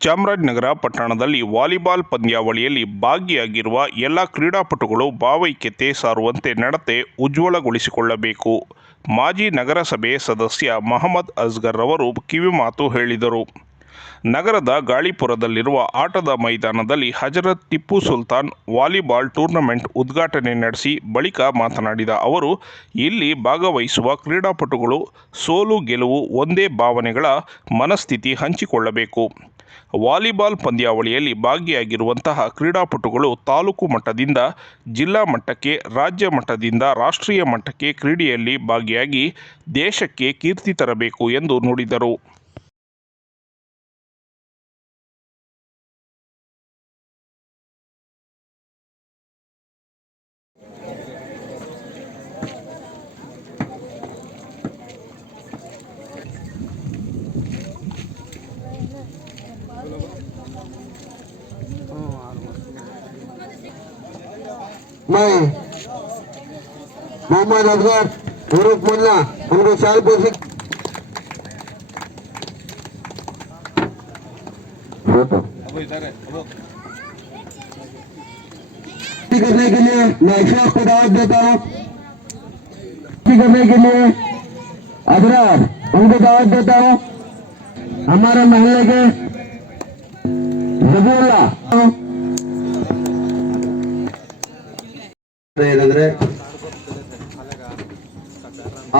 ಚಾಮರಾಜನಗರ ಪಟ್ಟಣದಲ್ಲಿ ವಾಲಿಬಾಲ್ ಪಂದ್ಯಾವಳಿಯಲ್ಲಿ ಭಾಗಿಯಾಗಿರುವ ಎಲ್ಲ ಕ್ರೀಡಾಪಟುಗಳು ಭಾವೈಕ್ಯತೆ ಸಾರುವಂತೆ ನಡತೆ ಉಜ್ವಲಗೊಳಿಸಿಕೊಳ್ಳಬೇಕು. ಮಾಜಿ ನಗರಸಭೆ ಸದಸ್ಯ ಮಹಮ್ಮದ್ ಅಸ್ಗರ್ ಅವರು ಕಿವಿಮಾತು ಹೇಳಿದರು. ನಗರದ ಗಾಳಿಪುರದಲ್ಲಿರುವ ಆಟದ ಮೈದಾನದಲ್ಲಿ ಹಜರತ್ ಟಿಪ್ಪು ಸುಲ್ತಾನ್ ವಾಲಿಬಾಲ್ ಟೂರ್ನಮೆಂಟ್ ಉದ್ಘಾಟನೆ ನಡೆಸಿ ಬಳಿಕ ಮಾತನಾಡಿದ ಅವರು, ಇಲ್ಲಿ ಭಾಗವಹಿಸುವ ಕ್ರೀಡಾಪಟುಗಳು ಸೋಲು ಗೆಲುವು ಒಂದೇ ಭಾವನೆಗಳ ಮನಸ್ಥಿತಿ ಹಂಚಿಕೊಳ್ಳಬೇಕು. ವಾಲಿಬಾಲ್ ಪಂದ್ಯಾವಳಿಯಲ್ಲಿ ಭಾಗಿಯಾಗಿರುವಂತಹ ಕ್ರೀಡಾಪಟುಗಳು ತಾಲೂಕು ಮಟ್ಟದಿಂದ ಜಿಲ್ಲಾ ಮಟ್ಟಕ್ಕೆ, ರಾಜ್ಯ ಮಟ್ಟದಿಂದ ರಾಷ್ಟ್ರೀಯ ಮಟ್ಟಕ್ಕೆ ಕ್ರೀಡೆಯಲ್ಲಿ ಭಾಗಿಯಾಗಿ ದೇಶಕ್ಕೆ ಕೀರ್ತಿ ತರಬೇಕು ಎಂದು ನುಡಿದರು. मैं, मोहम्मद अफजर उर्फ़ मुन्ना उनको शालपुर से करने के लिए मैं अशोक को दावत देता हूँ। करने के लिए अबरार उनको दावत देता हूँ। हमारे महल्ले के जबूल्ला ಏನಂದ್ರೆ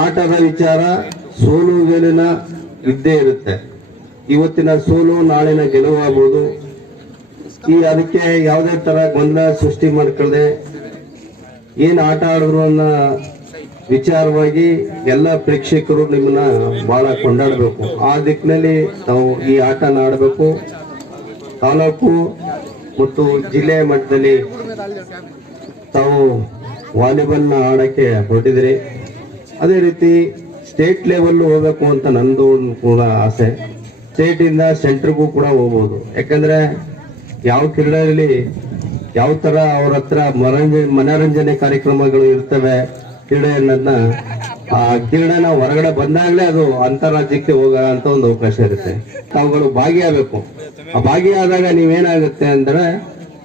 ಆಟದ ವಿಚಾರ ಸೋಲು ಗೆಲುವಿನ ಇದ್ದೇ ಇರುತ್ತೆ. ಇವತ್ತಿನ ಸೋಲು ನಾಳಿನ ಗೆಲುವಾಗಬಹುದು ಈ ಅದಕ್ಕೆ ಯಾವುದೇ ತರ ಗೊಂದಲ ಸೃಷ್ಟಿ ಮಾಡ್ಕೊಳ್ಳದೆ ಏನ್ ಆಟ ಆಡಿದ್ರು ಅನ್ನೋ ವಿಚಾರವಾಗಿ ಎಲ್ಲ ಪ್ರೇಕ್ಷಕರು ನಿಮ್ಮನ್ನ ಬಹಳ ಕೊಂಡಾಡಬೇಕು. ಆ ದಿಕ್ಕಿನಲ್ಲಿ ನಾವು ಈ ಆಟನ ಆಡಬೇಕು. ತಾಲೂಕು ಮತ್ತು ಜಿಲ್ಲೆ ಮಟ್ಟದಲ್ಲಿ ತಾವು ವಾಲಿಬಾಲ್ನ ಆಡಕ್ಕೆ ಹೊರಟಿದ್ರಿ ಅದೇ ರೀತಿ ಸ್ಟೇಟ್ ಲೆವೆಲ್ ಹೋಗಬೇಕು ಅಂತ ನಂದು ಕೂಡ ಆಸೆ. ಸ್ಟೇಟಿಂದ ಸೆಂಟ್ರಿಗೂ ಕೂಡ ಹೋಗ್ಬೋದು. ಯಾಕಂದ್ರೆ ಯಾವ ಕ್ರೀಡೆಯಲ್ಲಿ ಯಾವ ಥರ ಅವ್ರ ಹತ್ರ ಮನೋರಂಜನೆ ಕಾರ್ಯಕ್ರಮಗಳು ಇರ್ತವೆ ಕ್ರೀಡೆ ಅನ್ನೋದನ್ನ ಆ ಕ್ರೀಡೆನ ಹೊರಗಡೆ ಬಂದಾಗಲೇ ಅದು ಅಂತಾರಾಜ್ಯಕ್ಕೆ ಹೋಗೋ ಅಂತ ಒಂದು ಅವಕಾಶ ಇರುತ್ತೆ. ತಾವುಗಳು ಭಾಗಿಯಾಗಬೇಕು. ಆ ಭಾಗಿಯಾದಾಗ ನೀವೇನಾಗುತ್ತೆ ಅಂದ್ರೆ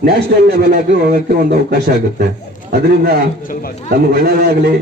ನ್ಯಾಷನಲ್ ಲೆವೆಲ್ ಆಗಿ ಹೋಗಕ್ಕೆ ಒಂದು ಅವಕಾಶ ಆಗುತ್ತೆ. ಅದರಿಂದ ನಮ್ಗೆ ಒಳ್ಳೇದಾಗ್ಲಿ.